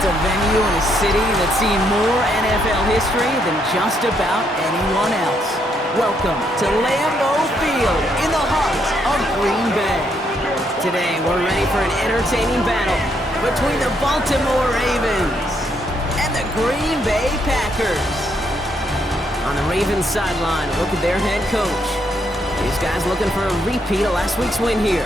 It's a venue in a city that's seen more NFL history than just about anyone else. Welcome to Lambeau Field in the heart of Green Bay. Today, we're ready for an entertaining battle between the Baltimore Ravens and the Green Bay Packers. On the Ravens sideline, look at their head coach. These guys looking for a repeat of last week's win here.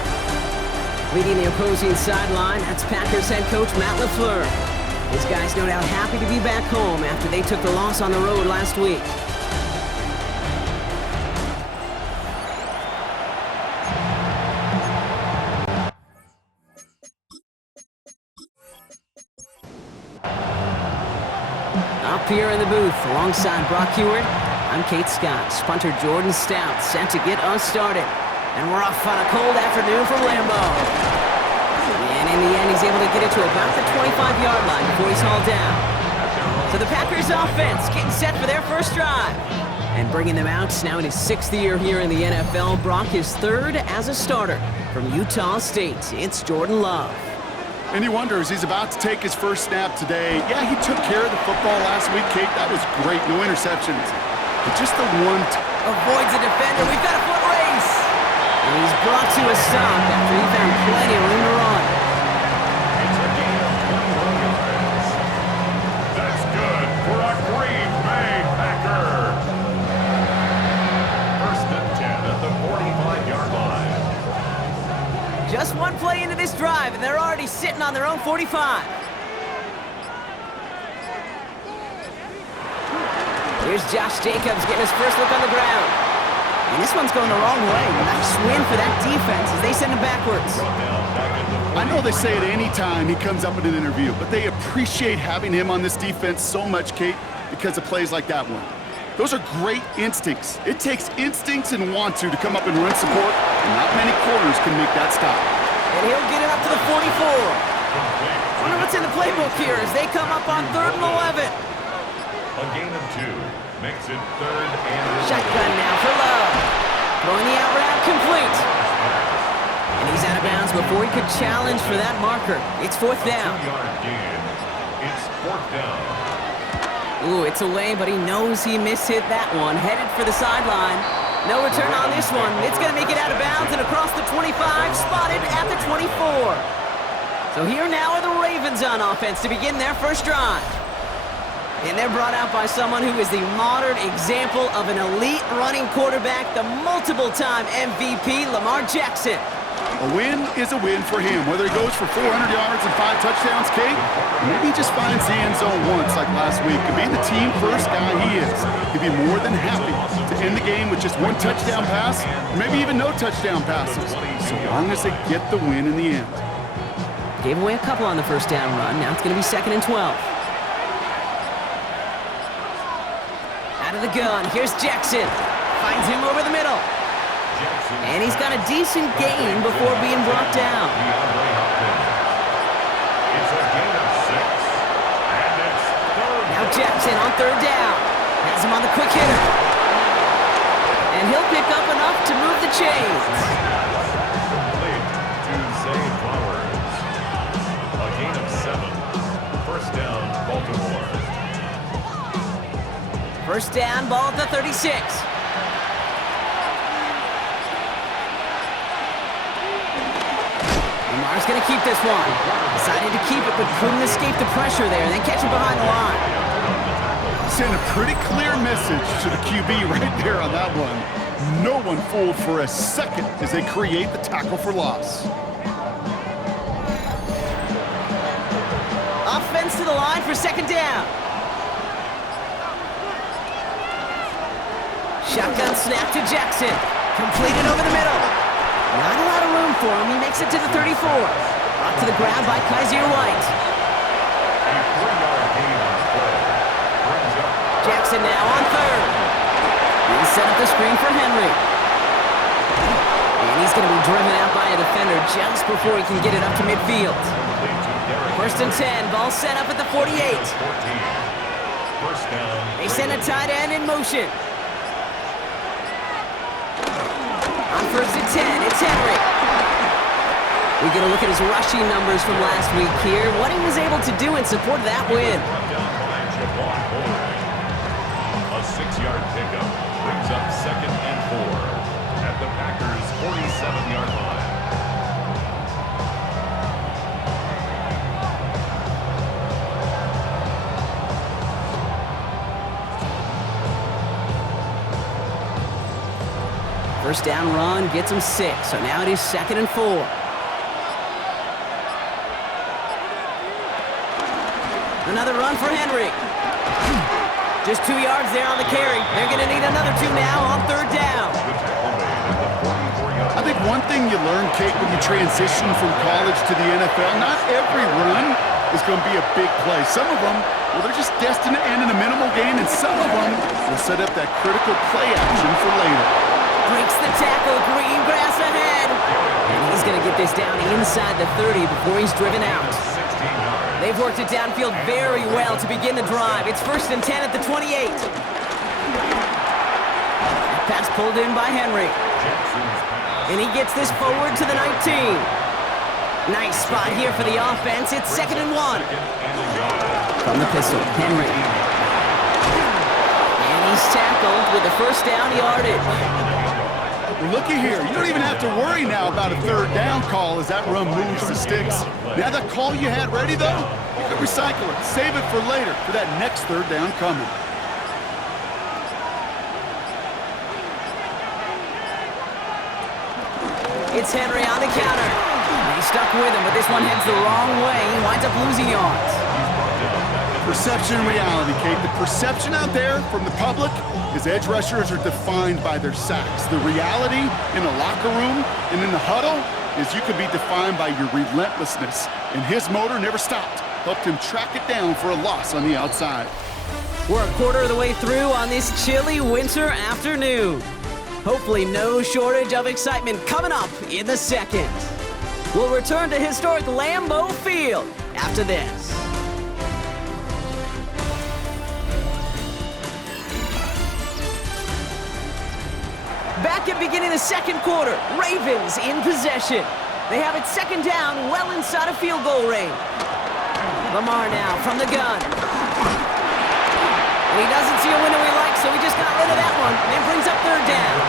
Leading the opposing sideline, that's Packers head coach Matt LaFleur. His guys no doubt happy to be back home after they took the loss on the road last week. Up here in the booth, alongside Brock Heward, I'm Kate Scott. Punter Jordan Stout set to get us started. And we're off on a cold afternoon from Lambeau. And in the end, he's able to get it to about the 25-yard line before he's hauled down. So the Packers offense getting set for their first drive. And bringing them out now in his 6th year here in the NFL. Brock is 3rd as a starter from Utah State. It's Jordan Love. And he wonders, he's about to take his first snap today. Yeah, he took care of the football last week, Kate. That was great. No interceptions. But just the one... Avoids a defender. We've got a foot race. And he's brought to a stop after he found plenty of room to run. It's a gain of 21 yards. That's good for a Green Bay Packer. 1st and 10 at the 45-yard line. Just one play into this drive, and they're already sitting on their own 45. Here's Josh Jacobs getting his first look on the ground. And this one's going the wrong way. Nice win for that defense as they send him backwards. I know they say it any time he comes up in an interview, but they appreciate having him on this defense so much, Kate, because of plays like that one. Those are great instincts. It takes instincts and want to come up and run support, and not many corners can make that stop. And he'll get it up to the 44. Wonder what's in the playbook here as they come up on 3rd and 11. A gain of 2 makes it 3rd and 11. Shotgun now for Love. Throwing the out route complete. And he's out of bounds before he could challenge for that marker. It's 4th down. 2-yard gain. It's 4th down. Ooh, it's away, but he knows he mishit that one. Headed for the sideline. No return on this one. It's going to make it out of bounds and across the 25, spotted at the 24. So here now are the Ravens on offense to begin their first drive. And they're brought out by someone who is the modern example of an elite running quarterback, the multiple-time MVP, Lamar Jackson. A win is a win for him, whether he goes for 400 yards and 5 touchdowns, Kate, or maybe he just finds the end zone once like last week. And being the team-first guy he is, he'd be more than happy to end the game with just 1 touchdown pass, or maybe even no touchdown passes, so long as they get the win in the end. Gave away a couple on the first down run. Now it's going to be 2nd and 12. Out of the gun, here's Jackson. Finds him over the middle. And he's got a decent gain before being brought down. It's a gain of 6. And it's 3rd. Now Jackson on 3rd down. Has him on the quick hitter. And he'll pick up enough to move the chains. Complete to Zay Flowers. A gain of 7. 1st down, Baltimore. 1st down, ball at the 36. Lamar's going to keep this one. Decided to keep it, but couldn't escape the pressure there. They catch him behind the line. Send a pretty clear message to the QB right there on that one. No one fooled for a second as they create the tackle for loss. Offense to the line for 2nd down. Shotgun snap to Jackson. Completed over the middle. Not a lot of room for him. He makes it to the 34. Brought to the ground by Kaiser White. A 3-yard gain on the play. Brings up Jackson now on 3rd. He'll set up the screen for Henry. And he's going to be driven out by a defender just before he can get it up to midfield. 1st and 10. Ball set up at the 48. 14. 1st down. They send a tight end in motion. On 1st and 10, it's Henry. We get a look at his rushing numbers from last week here. What he was able to do in support of that win. A 6-yard pickup brings up 2nd and 4 at the Packers' 47-yard line. First down run gets him 6, so now it is 2nd and 4. Another run for Henry. Just 2 yards there on the carry. They're going to need another 2 now on 3rd down. I think one thing you learn, Kate, when you transition from college to the NFL, not every run is going to be a big play. Some of them, well, they're just destined to end in a minimal gain, and some of them will set up that critical play action for later. Breaks the tackle, green grass ahead. And he's going to get this down inside the 30 before he's driven out. They've worked it downfield very well to begin the drive. It's 1st and 10 at the 28. Pass pulled in by Henry. And he gets this forward to the 19. Nice spot here for the offense. It's 2nd and 1. From the pistol, Henry. And he's tackled with the first down yardage. Well, looky here. You don't even have to worry now about a 3rd down call as that run moves the sticks. Now that call you had ready, though, you can recycle it. Save it for later for that next 3rd down coming. It's Henry on the counter. He's stuck with him, but this one heads the wrong way. He winds up losing yards. Perception and reality, Kate. The perception out there from the public is edge rushers are defined by their sacks. The reality in the locker room and in the huddle is you can be defined by your relentlessness. And his motor never stopped. Helped him track it down for a loss on the outside. We're a quarter of the way through on this chilly winter afternoon. Hopefully no shortage of excitement coming up in the second. We'll return to historic Lambeau Field after this. Back at beginning the second quarter, Ravens in possession. They have it 2nd down, well inside of field goal range. Lamar now from the gun. And he doesn't see a window he likes, so he just got rid of that one and brings up 3rd down.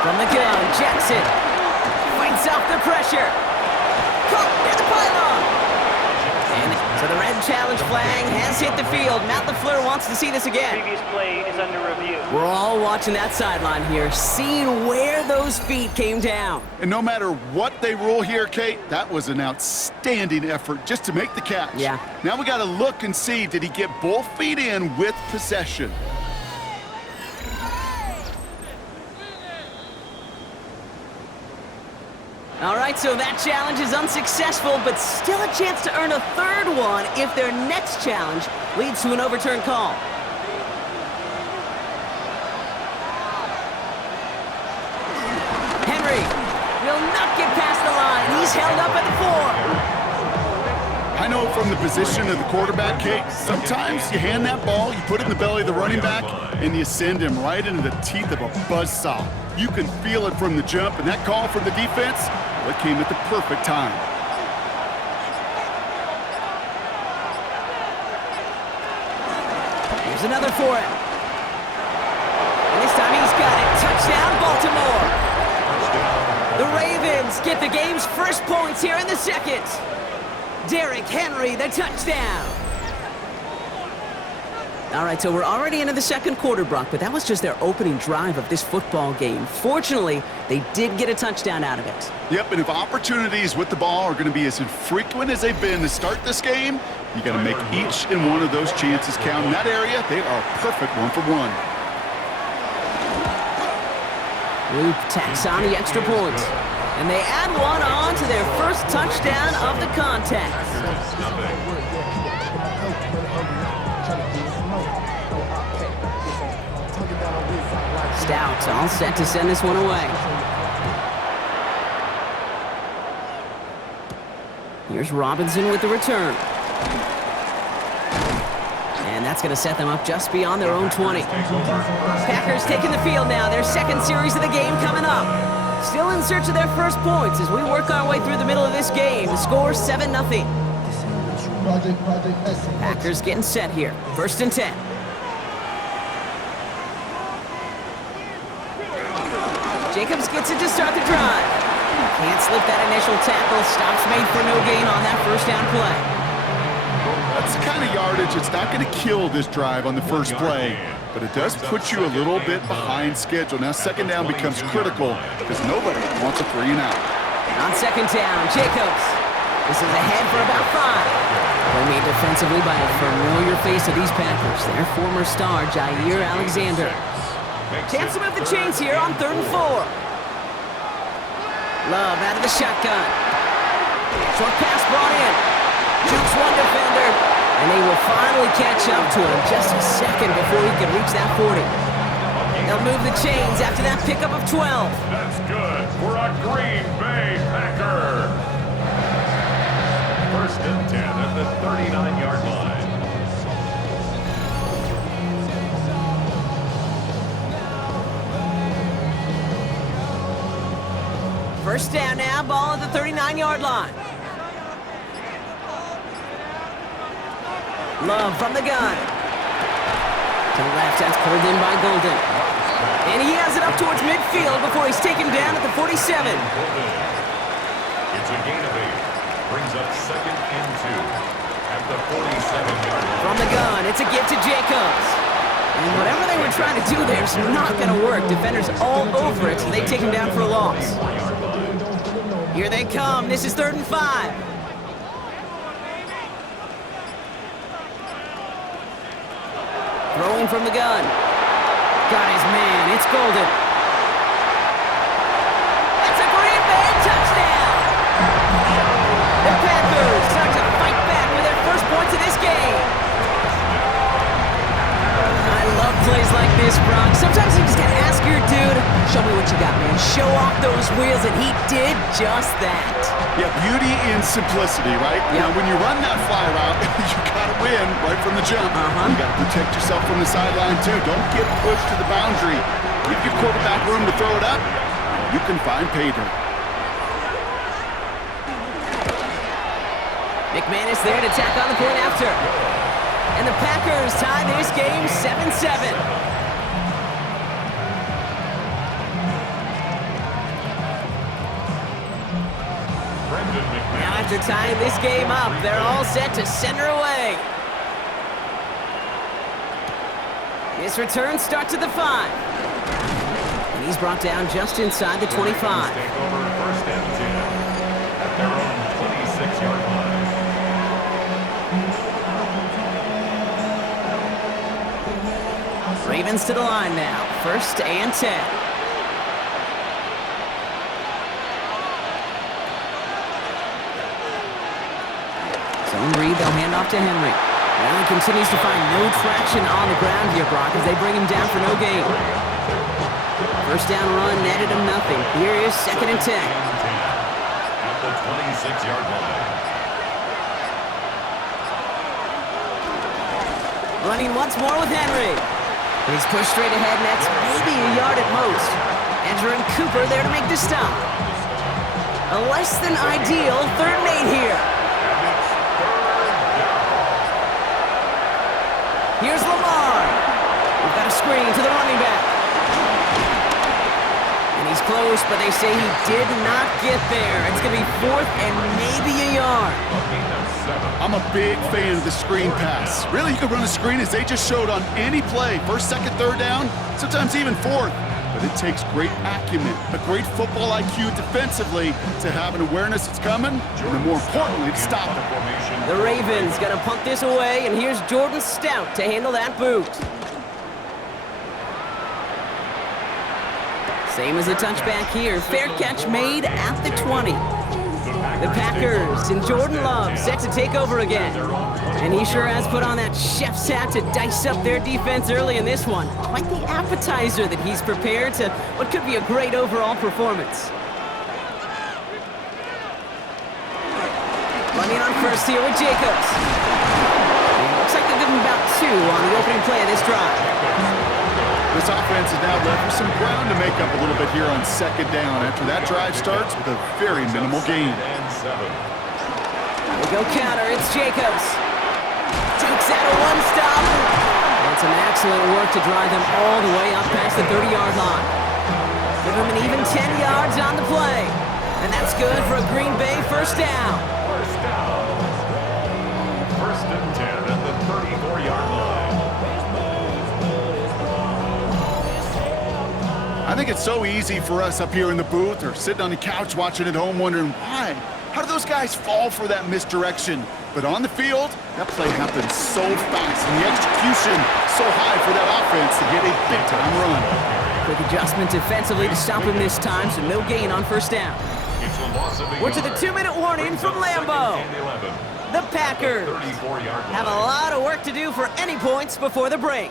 From the gun, Jackson fights off the pressure. Caught near the pylon. And so the red challenge flag has hit the field. Matt LaFleur wants to see this again. Previous play is under review. We're all watching that sideline here, seeing where those feet came down. And no matter what they rule here, Kate, that was an outstanding effort just to make the catch. Yeah. Now we got to look and see, did he get both feet in with possession? All right, so that challenge is unsuccessful, but still a chance to earn a 3rd one if their next challenge leads to an overturned call. Henry will not get past the line. He's held up at the 4. I know from the position of the quarterback, Kate, sometimes you hand that ball, you put it in the belly of the running back, and you send him right into the teeth of a buzzsaw. You can feel it from the jump, and that call from the defense, well, it came at the perfect time. Here's another for him. And this time he's got it. Touchdown, Baltimore. The Ravens get the game's first points here in the second. Derrick Henry, the touchdown. All right, so we're already into the second quarter, Brock, but that was just their opening drive of this football game. Fortunately, they did get a touchdown out of it. Yep, and if opportunities with the ball are going to be as infrequent as they've been to start this game, you got to make each and one of those chances count. In that area, they are a perfect 1-for-1. Luke tacks on the extra point. And they add one on to their first touchdown of the contest. Stout all set to send this one away. Here's Robinson with the return. And that's going to set them up just beyond their own 20. Packers taking the field now. Their second series of the game coming up. Still in search of their first points as we work our way through the middle of this game. The score 7-0. Packers getting set here. 1st and 10. Jacobs gets it to start the drive. Can't slip that initial tackle. Stops made for no gain on that first down play. That's the kind of yardage that's not going to kill this drive on the first play, but it does put you a little bit behind schedule. Now 2nd down becomes critical because nobody wants a 3 and out. On 2nd down, Jacobs. This is ahead for about 5. Play made defensively by a familiar face of these Packers, their former star, Jair Alexander. Chance to move the chains here on 3rd and 4. Love out of the shotgun. Short pass brought in. Jukes one defender, and they will finally catch up to him just a second before he can reach that 40. They'll move the chains after that pickup of 12. That's good for a Green Bay Packer. 1st and 10 at the 39-yard line. First down now, ball at the 39-yard line. Love from the gun. To the left, that's pulled in by Golden. And he has it up towards midfield before he's taken down at the 47. It's a gain of 8. Brings up 2nd and 2 at the 47-yard line. From the gun, it's a give to Jacobs. And whatever they were trying to do there is not going to work. Defenders all over it, so they take him down for a loss. Here they come. This is 3rd and 5. Throwing from the gun. Got his man. It's Golden. It's a Green Bay touchdown! The Packers start to fight back with their first points of this game. I love plays like this, Brock. Sometimes you just gotta ask your dude, show me what you got, man. Show off those wheels, and he did just that. Yeah, beauty in simplicity, right? Yeah. Now, when you run that fly route, you gotta win right from the jump. You gotta protect yourself from the sideline, too. Don't get pushed to the boundary. Give your quarterback room to throw it up. You can find pay dirt. McManus there to tack on the point after. And the Packers tie this game 7-7. Now after tying this game up, they're all set to center away. This return starts at the 5. And he's brought down just inside the 25. Take over 1st and 10 at their own 26-yard line. Ravens to the line now. 1st and 10. Zone read, they'll hand off to Henry. Well, he continues to find no traction on the ground here, Brock, as they bring him down for no gain. First down run netted him nothing. Here is 2nd and 10. At the 26-yard line. Running once more with Henry. He's pushed straight ahead, and that's maybe a yard at most. Andrew and Cooper there to make the stop. A less than ideal 3rd and 8 here. Here's Lamar. We've got a screen to the running back. And he's close, but they say he did not get there. It's going to be 4th and maybe a yard. I'm a big fan of the screen pass. Really, you can run a screen as they just showed on any play. 1st, 2nd, 3rd down, sometimes even 4th. But it takes great acumen, a great football IQ defensively to have an awareness it's coming, and more importantly, to stop it. The Ravens going to punt this away, and here's Jordan Stout to handle that boot. Same as the touchback here. Fair catch made at the 20. The Packers and Jordan Love set to take over again. And he sure has put on that chef's hat to dice up their defense early in this one. Quite the appetizer that he's prepared to what could be a great overall performance. Running on first here with Jacobs. Looks like they'll give him about 2 on the opening play of this drive. This offense is now left with some ground to make up a little bit here on second down after that drive starts with a very minimal gain. They go counter, it's Jacobs. Takes out a one-stop. And some excellent work to drive them all the way up past the 30-yard line. Give them an even 10 yards on the play. And that's good for a Green Bay first down. First down. First and 10 at the 34-yard line. I think it's so easy for us up here in the booth or sitting on the couch watching at home wondering why. How do those guys fall for that misdirection? But on the field, that play happens so fast and the execution so high for that offense to get a big-time run. Quick adjustment defensively to stop him this time, so no gain on first down. We're to the 2-minute warning from Lambeau. The Packers have a lot of work to do for any points before the break.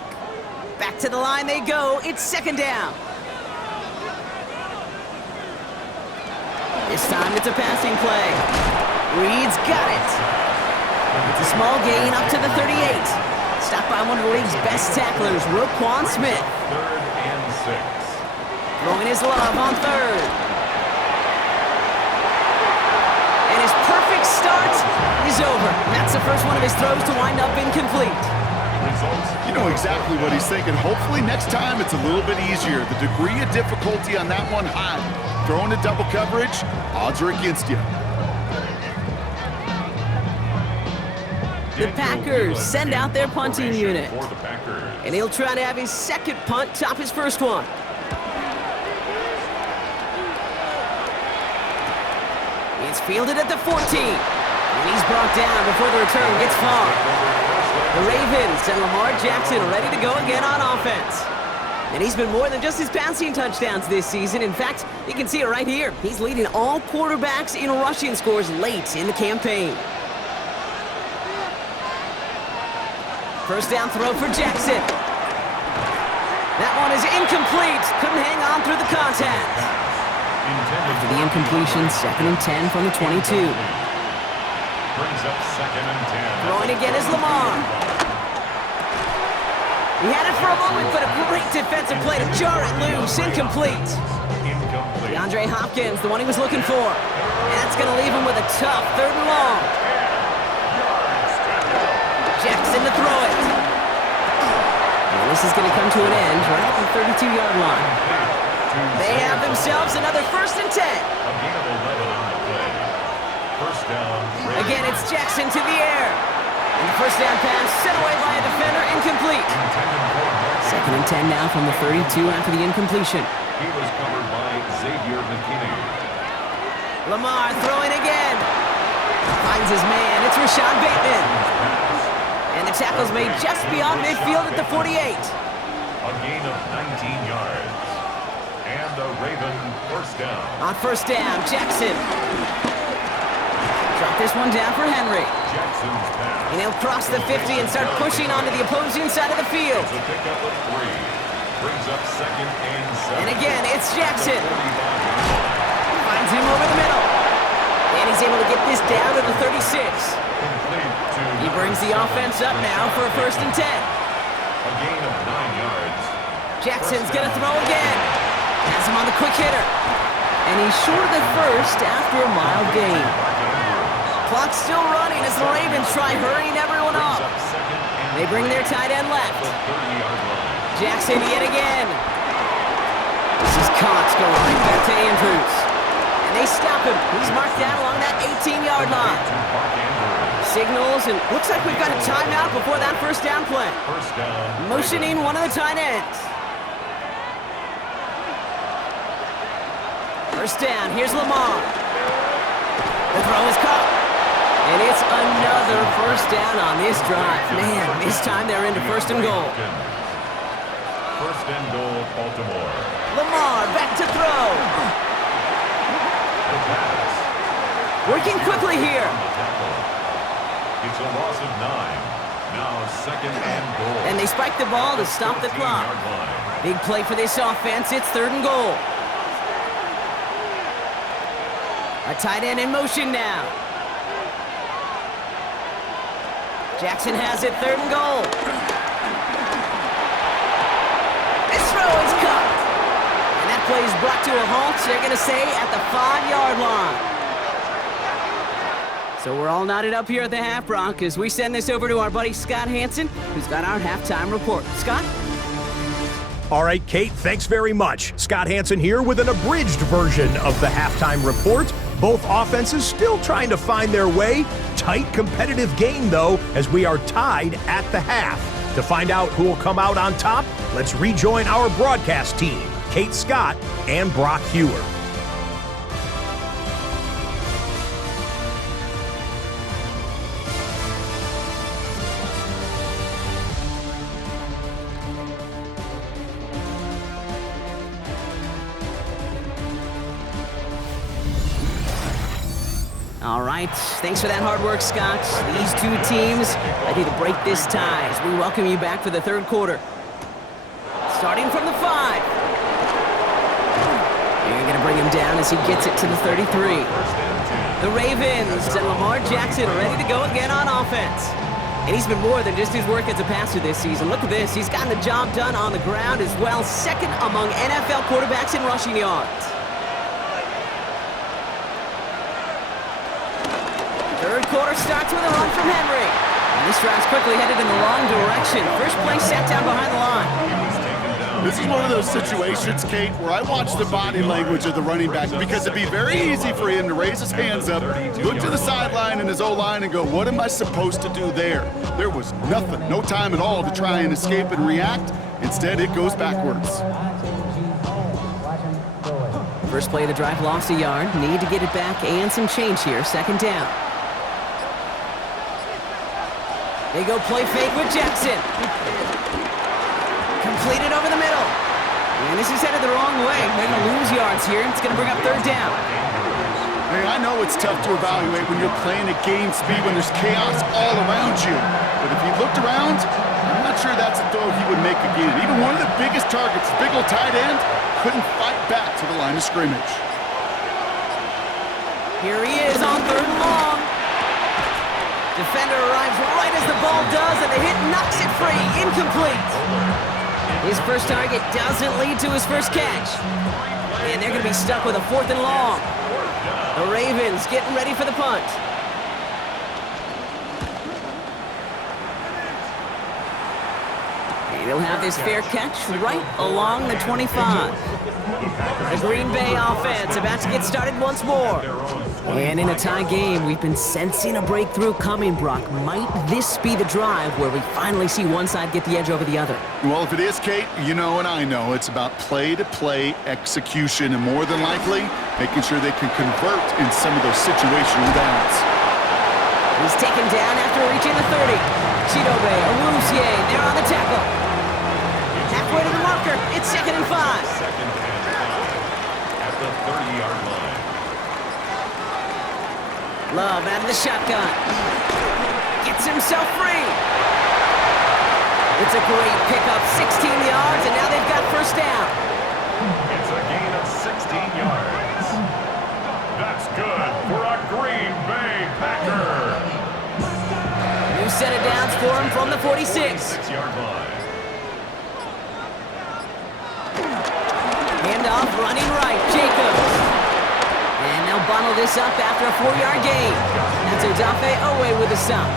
Back to the line they go. It's second down. This time it's a passing play. Reed's got it. It's a small gain up to the 38. Stopped by one of the league's best tacklers, Roquan Smith. Third and 6. Throwing his love on third. And his perfect start is over. That's the first one of his throws to wind up incomplete. You know exactly what he's thinking. Hopefully next time it's a little bit easier. The degree of difficulty on that one high. Throwing to double coverage, odds are against you. The Packers send out their punting unit. And he'll try to have his second punt top his first one. It's fielded at the 14. And he's brought down before the return gets far. The Ravens and Lamar Jackson ready to go again on offense. And he's been more than just his passing touchdowns this season. In fact, you can see it right here. He's leading all quarterbacks in rushing scores late in the campaign. First down throw for Jackson. That one is incomplete. Couldn't hang on through the contact. After the incompletion, 2nd and 10 from the 22. Brings up 2nd and 10. Throwing again is Lamar. He had it for a moment, but a great defensive play to jar it loose. Incomplete. DeAndre Hopkins, the one he was looking for. And that's going to leave him with a tough 3rd and long. Jackson to throw it. And this is going to come to an end right at the 32-yard line. They have themselves another 1st and 10. Again, it's Jackson to the air. And the first down pass sent away by a defender, incomplete. 2nd and 10 now from the 32 after the incompletion. He was covered by Xavier McKinney. Lamar throwing again. Finds his man. It's Rashad Bateman. And the tackle's made just beyond midfield at the 48. A gain of 19 yards. And a Raven first down. On first down, Jackson. Drop this one down for Henry. Jackson's pass. And he'll cross the 50 and start pushing onto the opposing side of the field. It's a pickup of 3. Brings up 2nd and 7. And again, it's Jackson. Finds him over the middle. And he's able to get this down to the 36. He brings the offense up now for a 1st and 10. A gain of 9 yards. Jackson's going to throw again. Has him on the quick hitter. And he's short of the first after a mild gain. Clock's still running as the Ravens try hurrying everyone up. They bring their tight end left. Jackson yet again. This is Cox going right back to Andrews. And they stop him. He's marked down along that 18-yard line. Signals, and looks like we've got a timeout before that first down play. Motioning one of the tight ends. First down, here's Lamar. The throw is caught. And it's another first down on this drive. Man, this time they're into 1st and goal. 1st and goal, Baltimore. Lamar back to throw. The pass. Working quickly here. It's a loss of 9. Now 2nd and goal. And they spike the ball to stop the clock. Big play for this offense. It's 3rd and goal. A tight end in motion now. Jackson has it, 3rd and goal. This throw is cut. And that play is brought to a halt, they're going to say, at the 5-yard line. So we're all knotted up here at the half, Brock, as we send this over to our buddy Scott Hansen, who's got our halftime report. Scott? All right, Kate, thanks very much. Scott Hansen here with an abridged version of the halftime report. Both offenses still trying to find their way. Tight, competitive game, though, as we are tied at the half. To find out who will come out on top, let's rejoin our broadcast team, Kate Scott and Brock Hewer. All right, thanks for that hard work, Scott. These two teams ready to break this tie as we welcome you back for the third quarter. Starting from the 5. You're going to bring him down as he gets it to the 33. The Ravens and Lamar Jackson are ready to go again on offense. And he's been more than just his work as a passer this season. Look at this. He's gotten the job done on the ground as well. Second among NFL quarterbacks in rushing yards. Third quarter starts with a run from Henry. And this drive's quickly headed in the wrong direction. First play set down behind the line. This is one of those situations, Kate, where I watch the body language of the running back because it'd be very easy for him to raise his hands up, look to the sideline in his O-line and go, what am I supposed to do there? There was nothing, no time at all to try and escape and react. Instead, it goes backwards. First play of the drive lost a yard. Need to get it back and some change here. Second down. They go play fake with Jackson. Completed over the middle. And this is headed the wrong way. They're going to lose yards here. It's going to bring up third down. Hey, I know it's tough to evaluate when you're playing at game speed when there's chaos all around you. But if he looked around, I'm not sure that's a throw he would make again. Even one of the biggest targets, big old tight end, couldn't fight back to the line of scrimmage. Here he is on third and long. Defender arrives right as the ball does, and the hit knocks it free. Incomplete. His first target doesn't lead to his first catch. And they're going to be stuck with a fourth and long. The Ravens getting ready for the punt. And he'll have this fair catch right along the 25. The Green Bay offense about to get started once more. And in a tie game, we've been sensing a breakthrough coming, Brock. Might this be the drive where we finally see one side get the edge over the other? Well, if it is, Kate, you know and I know it's about play-to-play execution and more than likely making sure they can convert in some of those situational downs. He's taken down after reaching the 30. Chidobe, Awuzie, they're on the tackle. Halfway to the marker, it's 2nd and 5. Second and 5 at the 30-yard line. Love out of the shotgun. Gets himself free. It's a great pickup, 16 yards, and now they've got first down. It's a gain of 16 yards. That's good for a Green Bay Packer. New set of downs for him from the 46. 6-yard line. Handoff running right, Jacobs. And they'll bundle this up after a 4-yard gain. That's Odafe Owe with a stop.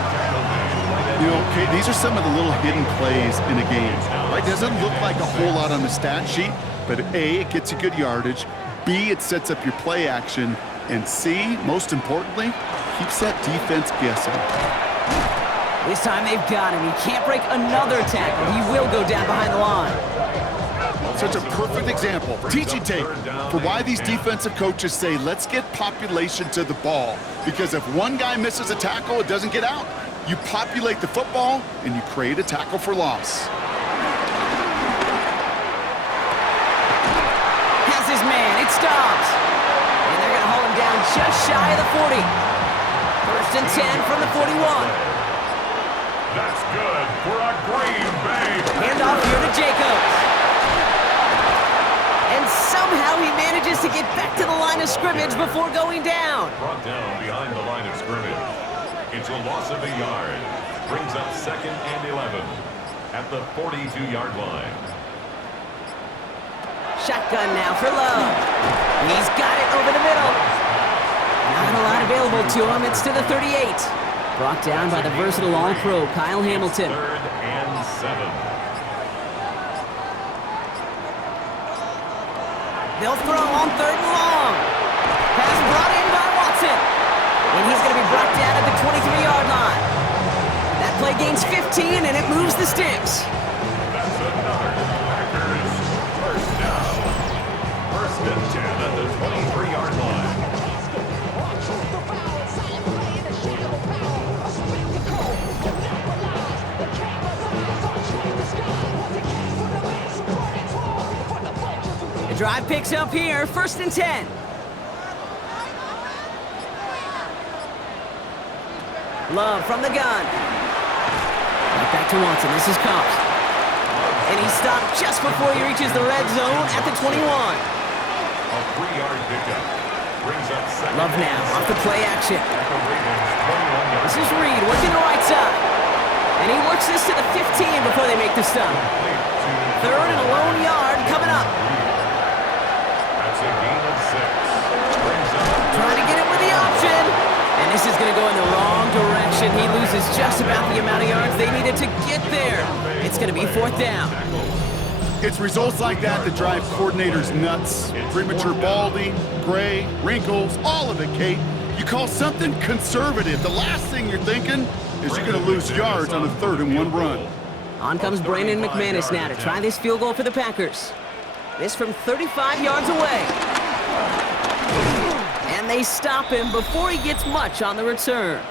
You know, Kate, these are some of the little hidden plays in a game. Right? Doesn't look like a whole lot on the stat sheet, but A, it gets you good yardage. B, it sets up your play action. And C, most importantly, keeps that defense guessing. This time they've got him. He can't break another tackle. He will go down behind the line. Such a perfect example, teaching tape, for why these defensive coaches say, let's get population to the ball. Because if one guy misses a tackle, it doesn't get out. You populate the football, and you create a tackle for loss. Has his man. It stops. And they're going to hold him down just shy of the 40. First and 10 from the 41. That's good for a Green Bay. Handoff here to Jacobs. And somehow he manages to get back to the line of scrimmage before going down. Brought down behind the line of scrimmage. It's a loss of a yard. Brings up 2nd and 11. at the 42-yard line. Shotgun now for Love. He's got it over the middle. Not a lot available to him. It's to the 38. Brought down by the versatile All-Pro, Kyle Hamilton. 3rd and 7. They'll throw on 3rd and long. Pass brought in by Watson. And he's going to be brought down at the 23-yard line. That play gains 15, and it moves the sticks. That's another Packers first down. 1st and 10 at the 23-yard line. The drive picks up here, 1st and 10. Love from the gun. Right back to Watson. This is Cops. And he's stopped just before he reaches the red zone at the 21. A 3-yard pickup brings up 2nd. Love now off the play action. At the Ravens' 21-yard This is Reed working the right side. And he works this to the 15 before they make the stop. 3rd and a lone yard coming up. That's a gain of 6. Brings up Trying to get it with the option. And this is going to go in the wrong direction. He loses just about the amount of yards they needed to get there. It's going to be 4th down. It's results like that that drive coordinators nuts. Premature balding, gray, wrinkles, all of it, Kate. You call something conservative. The last thing you're thinking is you're going to lose yards on a 3rd and 1 run. On comes Brandon McManus now to try this field goal for the Packers. This from 35 yards away. And they stop him before he gets much on the return.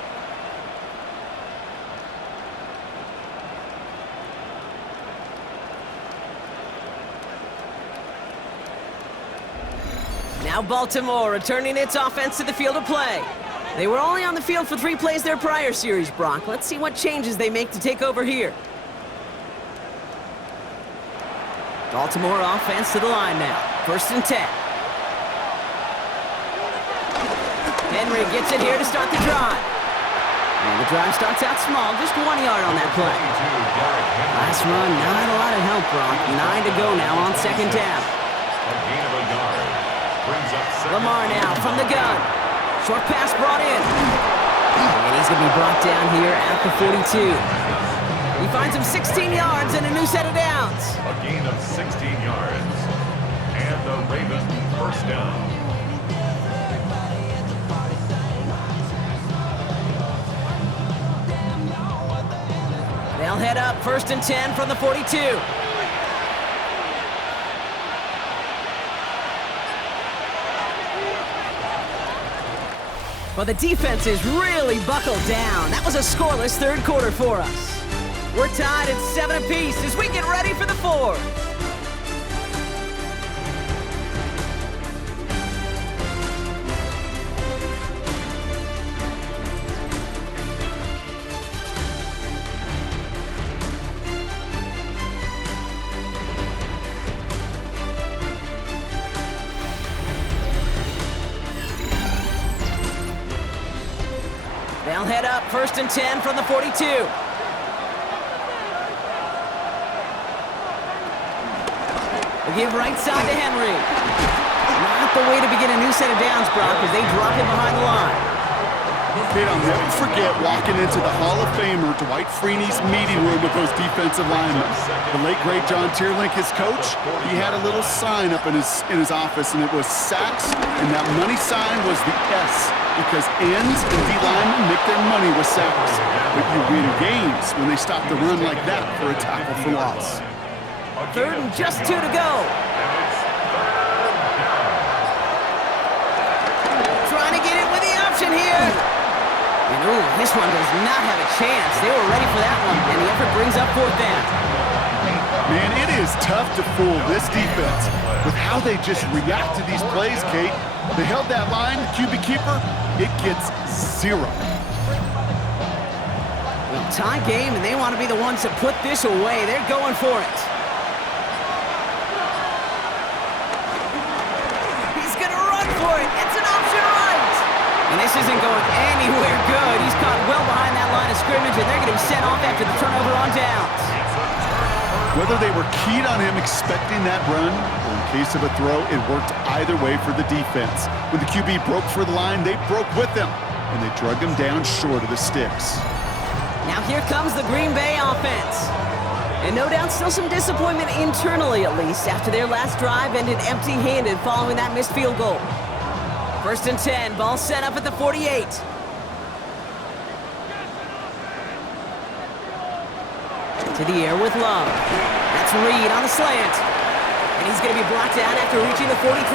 Now Baltimore returning its offense to the field of play. They were only on the field for 3 plays their prior series, Brock. Let's see what changes they make to take over here. Baltimore offense to the line now. 1st and 10. Henry gets it here to start the drive. And the drive starts out small, just 1 yard on that play. Last run, not a lot of help, Brock. 9 to go now on 2nd down. a gain of a yard. Brings up 2nd. Lamar now from the gun. Short pass brought in. And he's going to be brought down here at the 42. He finds him 16 yards and a new set of downs. A gain of 16 yards. And the Ravens 1st down. They'll head up 1st and 10 from the 42. Well, the defense is really buckled down. That was a scoreless 3rd quarter for us. We're tied at 7 apiece as we get ready for the 4th. They'll head up 1st and 10 from the 42. They'll give right side to Henry. Not the way to begin a new set of downs, Brock, as they drop him behind the line. Kate, I'll never forget walking into the Hall of Famer Dwight Freeney's meeting room with those defensive linemen. The late, great John Tierlink, his coach, he had a little sign up in his office, and it was sacks, and that money sign was the S, because ends and D linemen make their money with sacks. But you win games when they stop the run like that for a tackle for loss. 3rd and just 2 to go. Trying to get it with the option here. And ooh, this one does not have a chance. They were ready for that one, and the effort brings up 4th down. Man, it is tough to fool this defense with how they just react to these plays, Kate. They held that line, QB keeper, it gets 0. Well, tie game, and they want to be the ones to put this away. They're going for it. He's going to run for it. It's an option right. And this isn't going anywhere good. He's caught well behind that line of scrimmage, and they're going to be sent off after the turnover on downs. Whether they were keyed on him expecting that run, or in case of a throw, it worked either way for the defense. When the QB broke for the line, they broke with him, and they drug him down short of the sticks. Now here comes the Green Bay offense. And no doubt still some disappointment internally, at least, after their last drive ended empty-handed following that missed field goal. 1st and 10, ball set up at the 48. To the air with Love. That's Reed on the slant. And he's going to be blocked out after reaching the 43.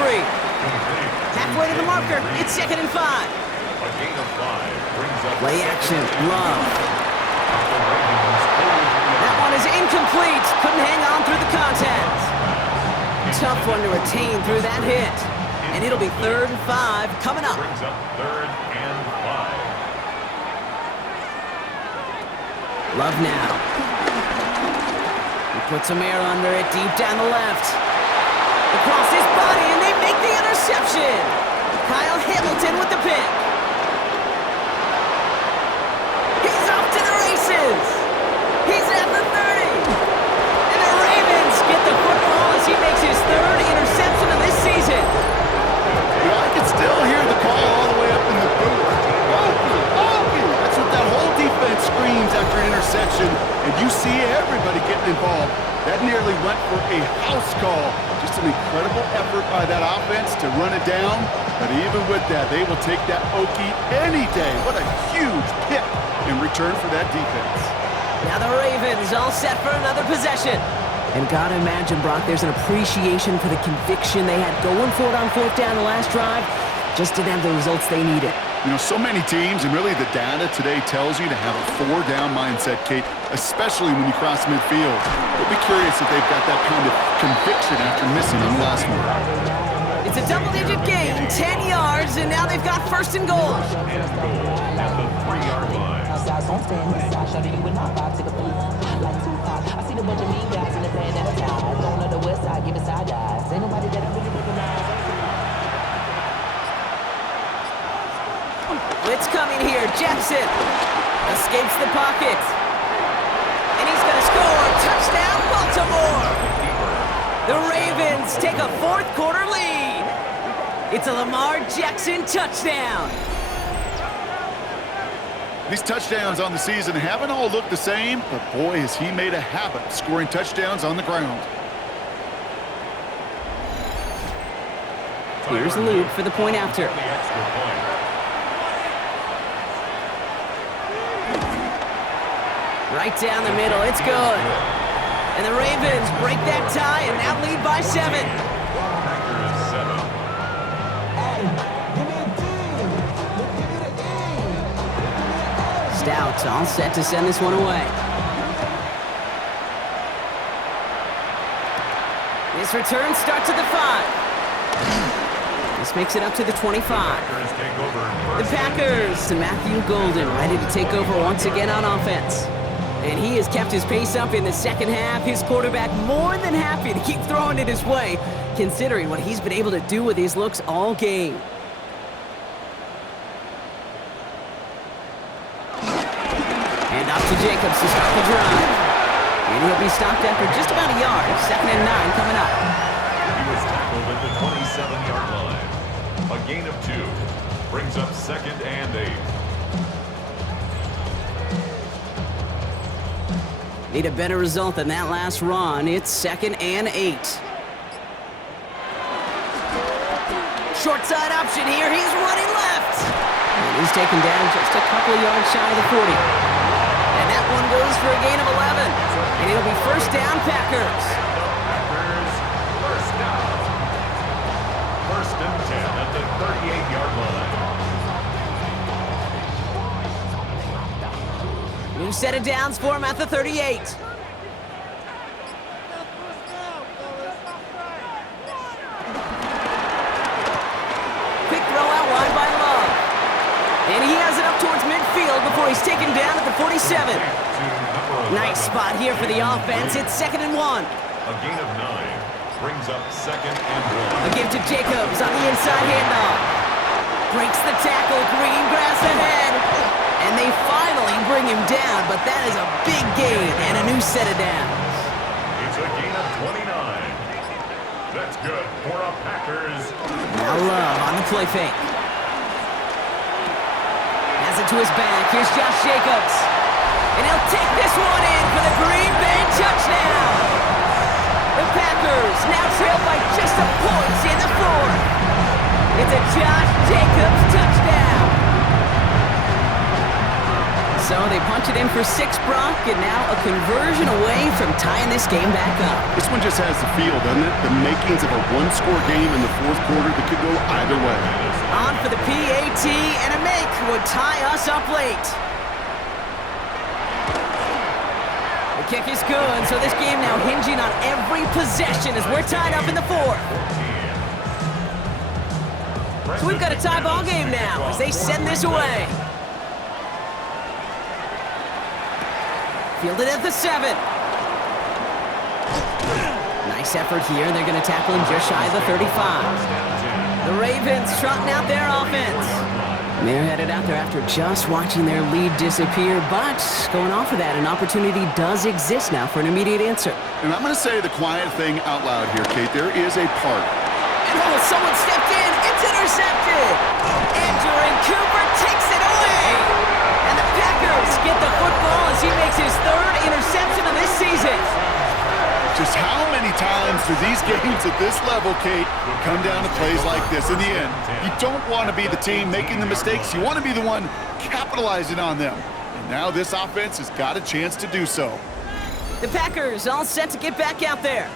Halfway to the marker, it's 2nd and 5. A gain of 5 brings up Play action, Love. That one is incomplete. Couldn't hang on through the contact. Tough one to retain through that hit. And it'll be 3rd and 5 coming up. brings up 3rd and 5. Love now. He puts some air under it deep down the left. Across his body, and they make the interception. Kyle Hamilton with the pick. He's off to the races. He's at the 30. And the Ravens get the football as he makes his 3rd interception of this season. You know, I can still hear the call all the way up in the booth. Open! That's what that whole defense screams after an interception, and you see everybody getting involved. That nearly went for a house call. Just an incredible effort by that offense to run it down, but even with that, they will take that Okie any day. What a huge pick in return for that defense. Now the Ravens all set for another possession. And gotta imagine, Brock, there's an appreciation for the conviction they had going for it on 4th down the last drive. Just didn't have the results they needed. You know, so many teams, and really the data today tells you to have a 4-down mindset, Kate, especially when you cross midfield. We'll be curious if they've got that kind of conviction after missing on the last one. It's a double-digit gain, 10 yards, and now they've got 1st and goal. At the 3-yard line. I see the bunch of mean guys in the band at a time. Going to the west side, giving side eyes. Ain't nobody that I really recognize. Blitz coming here. Jackson escapes the pocket. And he's going to score. Touchdown, Baltimore. The Ravens take a 4th quarter lead. It's a Lamar Jackson touchdown. These touchdowns on the season haven't all looked the same, but boy, has he made a habit of scoring touchdowns on the ground. Here's Luke for the point after. The extra point. Right down the middle. It's good. And the Ravens break that tie and now lead by 7. Packers 7. Stout all set to send this one away. This return starts at the 5. This makes it up to the 25. Packers take over in The first. Packers and Matthew Golden ready to take over once again on offense. And he has kept his pace up in the second half. His quarterback more than happy to keep throwing it his way, considering what he's been able to do with his looks all game. And off to Jacobs to start the drive. And he'll be stopped after just about a yard. 2nd and 9 coming up. He was tackled at the 27-yard line. A gain of 2 brings up 2nd and 8. Need a better result than that last run. It's 2nd and 8. Short side option here. He's running left. And he's taken down just a couple of yards shy of the 40. And that one goes for a gain of 11. And it'll be 1st down, Packers. Packers first down. 1st and 10 at the 38-yard line. New set of downs for him at the 38. Quick throw out wide by Love. And he has it up towards midfield before he's taken down at the 47. Nice spot here for the offense. It's 2nd and 1. A gain of 9 brings up 2nd and 1. A give to Jacobs on the inside handoff. Breaks the tackle, green grass ahead. And they finally bring him down, but that is a big gain and a new set of downs. It's It's a gain of 29. That's good for a Packers. Now Love on the play fake. Has it to his back. Here's Josh Jacobs. And he'll take this one in for the Green Bay touchdown. The Packers now trail by just a point in the fourth. It's a Josh Jacobs touchdown. So they punch it in for 6, Brock, and now a conversion away from tying this game back up. This one just has the feel, doesn't it? The makings of a one-score game in the fourth quarter that could go either way. On for the PAT, and a make would tie us up late. The kick is good, so this game now hinging on every possession as we're tied up in the fourth. So we've got a tie ball game now as they send this away. Fielded at the 7. Nice effort here. They're going to tackle him just shy of the 35. The Ravens trotting out their offense. They're headed out there after just watching their lead disappear, but going off of that, an opportunity does exist now for an immediate answer. And I'm going to say the quiet thing out loud here, Kate. There is a part. And someone stepped in. It's intercepted. Andrew Cooper takes it away. And the Packers get the football as he makes his 3rd interception of this season. Just how many times do these games at this level, Kate, come down to plays like this? In the end, you don't want to be the team making the mistakes. You want to be the one capitalizing on them. And now this offense has got a chance to do so. The Packers all set to get back out there.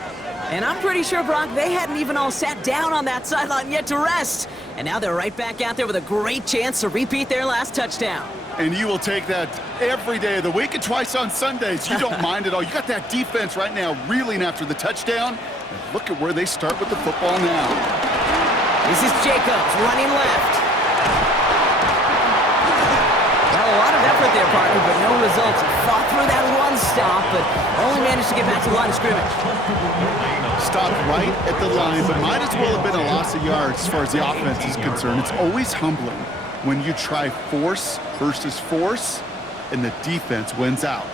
And I'm pretty sure, Brock, they hadn't even all sat down on that sideline yet to rest. And now they're right back out there with a great chance to repeat their last touchdown. And you will take that every day of the week and twice on Sundays. You don't mind at all. You got that defense right now reeling after the touchdown. And look at where they start with the football now. This is Jacobs running left. Well, a lot of effort there, partner, but no results. Fought through that one stop, but only managed to get back to the line of scrimmage. Stopped right at the line, but might as well have been a loss of yards as far as the offense is concerned. It's always humbling when you try force versus force, and the defense wins out.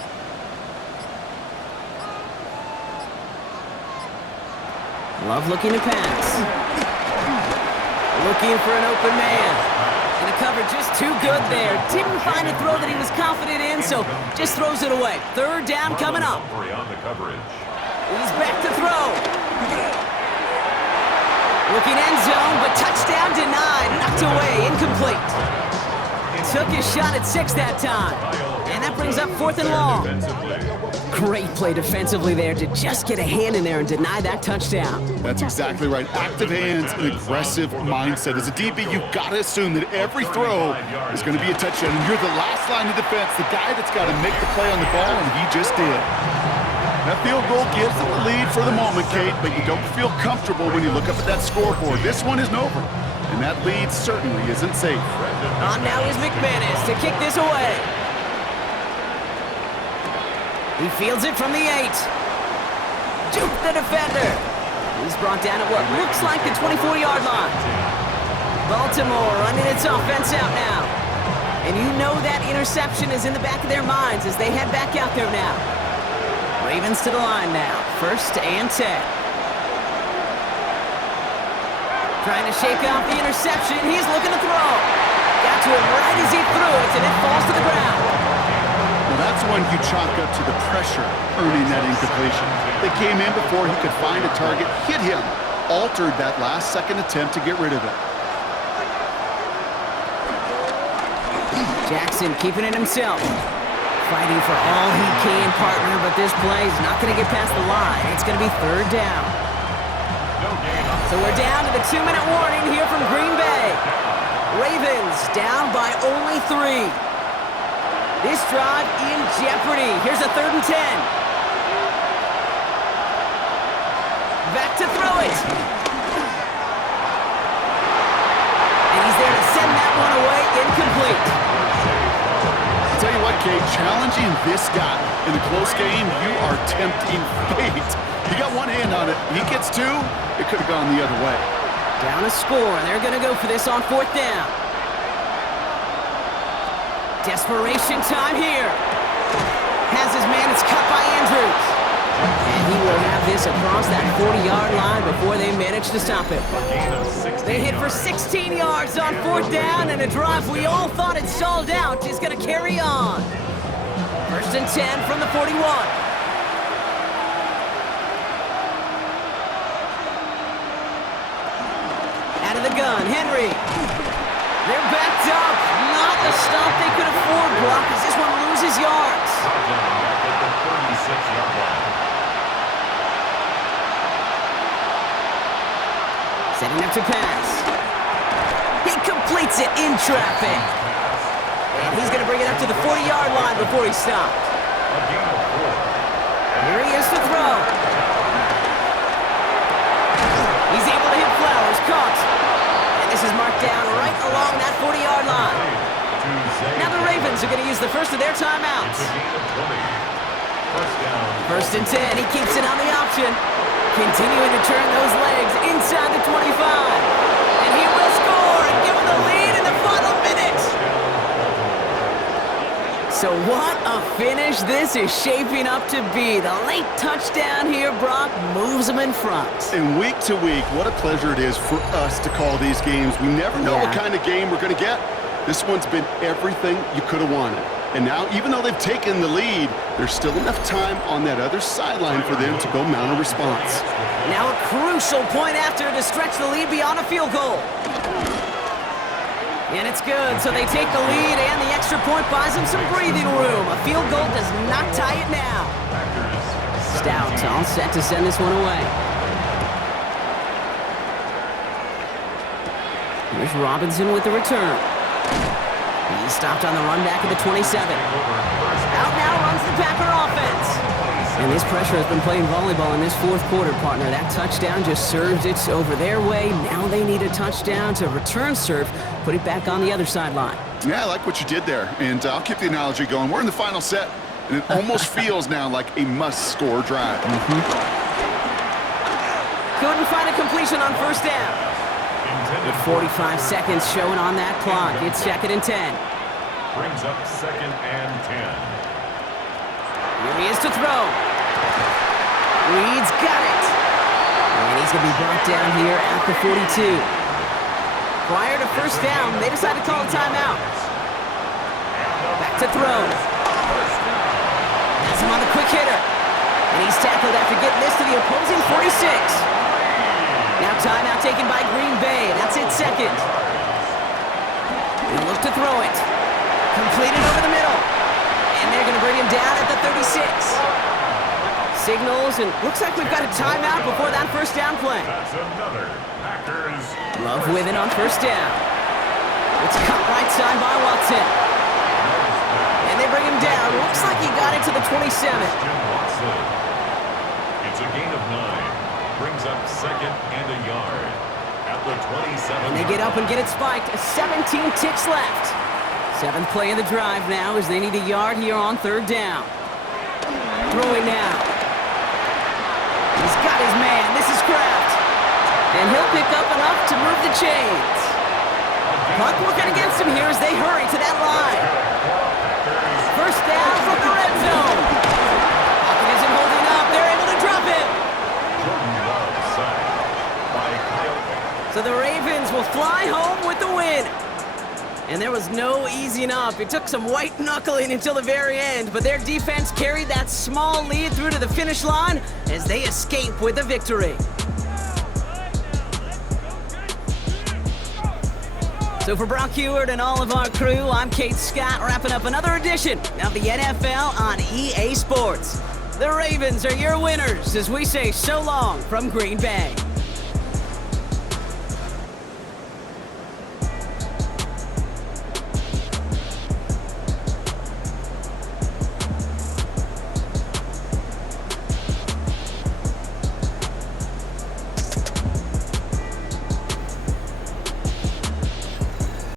Love looking to pass. Looking for an open man. And the cover just too good there. Didn't find a throw that he was confident in, so just throws it away. 3rd down coming up. On the coverage. He's back to throw. Looking end zone, but touchdown denied. Knocked away, incomplete. Took his shot at 6 that time. And that brings up 4th and long. Great play defensively there to just get a hand in there and deny that touchdown. That's exactly right. Active hands and aggressive mindset. As a DB, you've got to assume that every throw is going to be a touchdown. And you're the last line of defense, the guy that's got to make the play on the ball, and he just did. That field goal gives them the lead for the moment, Kate, but you don't feel comfortable when you look up at that scoreboard. This one isn't over, and that lead certainly isn't safe. On now is McManus to kick this away. He fields it from the 8. Juke the defender. He's brought down at what looks like the 24-yard line. Baltimore running its offense out now. And you know that interception is in the back of their minds as they head back out there now. Ravens to the line now. 1st and 10. Trying to shake off the interception. He's looking to throw. Got to him right as he threw it, and it falls to the ground. Well, that's when you chalk up to the pressure earning that incompletion. They came in before he could find a target, hit him, altered that last-second attempt to get rid of it. Jackson keeping it himself. Fighting for all he can, partner, but this play is not going to get past the line. It's going to be 3rd down. So we're down to the 2-minute warning here from Green Bay. Ravens down by only 3. This drive in jeopardy. Here's a 3rd and 10. Back to throw it. And he's there to send that one away, incomplete. I'll tell you what, Kate, challenging this guy in a close game, you are tempting fate. You got one hand on it. He gets 2, it could have gone the other way. Down a score. They're going to go for this on 4th down. Desperation time here. Has his man. It's cut by Andrews. And he will have this across that 40-yard line before they managed to stop it. Gain of 16 They hit for 16 yards on 4th down, and a drive we all thought had stalled out is going to carry on. 1st and 10 from the 41. Out of the gun, Henry. They're backed up. Not the stop they could afford, Brock, as this one loses yards. back at the 36-yard line. Setting up to pass. He completes it in traffic. And he's going to bring it up to the 40-yard line before he stopped. A gain of 4. Here he is to throw. He's able to hit Flowers, caught. And this is marked down right along that 40-yard line. Now the Ravens are going to use the first of their timeouts. It's a gain of 20. First down. 1st and 10, he keeps it on the option. Continuing to turn those legs inside the 25. And he will score and give him the lead in the final minute. So what a finish this is shaping up to be. The late touchdown here, Brock, moves them in front. And week to week, what a pleasure it is for us to call these games. We never know what kind of game we're going to get. This one's been everything you could have wanted. And now, even though they've taken the lead, there's still enough time on that other sideline for them to go mount a response. Now a crucial point after to stretch the lead beyond a field goal. And it's good, so they take the lead, and the extra point buys them some breathing room. A field goal does not tie it now. Stout all set to send this one away. Here's Robinson with the return. He stopped on the run back at the 27. Out now runs the Packer offense. And this pressure has been playing volleyball in this 4th quarter, partner. That touchdown just serves it over their way. Now they need a touchdown to return serve, put it back on the other sideline. Yeah, I like what you did there. And I'll keep the analogy going. We're in the final set, and it almost feels now like a must-score drive. Couldn't find a completion on 1st down. With 45 seconds showing on that clock, it's 2nd and 10. Brings up 2nd and 10. Here he is to throw. Reed's got it. And he's going to be brought down here at the 42. Prior to 1st down, they decide to call a timeout. Back to throw. Has him on the quick hitter. And he's tackled after getting this to the opposing 46. Now timeout taken by Green Bay. That's it, 2nd. He'll look to throw it. Completed over the middle. And they're going to bring him down at the 36. Signals, and looks like we've got a timeout before that 1st down play. That's another Packers. Love with it on 1st down. It's cut right side by Watson. And they bring him down. Looks like he got it to the 27. Jim Watson. It's a gain of 9. Brings up 2nd and a yard. At the 27. And they get up and get it spiked. 17 ticks left. 7th play of the drive now as they need a yard here on 3rd down. Throwing now. He's got his man. This is Kraft. And he'll pick up enough to move the chains. Clock working against him here as they hurry to that line. 1st down from the red zone. Pocket isn't holding up. They're able to drop it. So the Ravens will fly home with the win. And there was no easing up. It took some white knuckling until the very end, but their defense carried that small lead through to the finish line as they escape with a victory. So for Brock Heward and all of our crew, I'm Kate Scott, wrapping up another edition of the NFL on EA Sports. The Ravens are your winners as we say so long from Green Bay.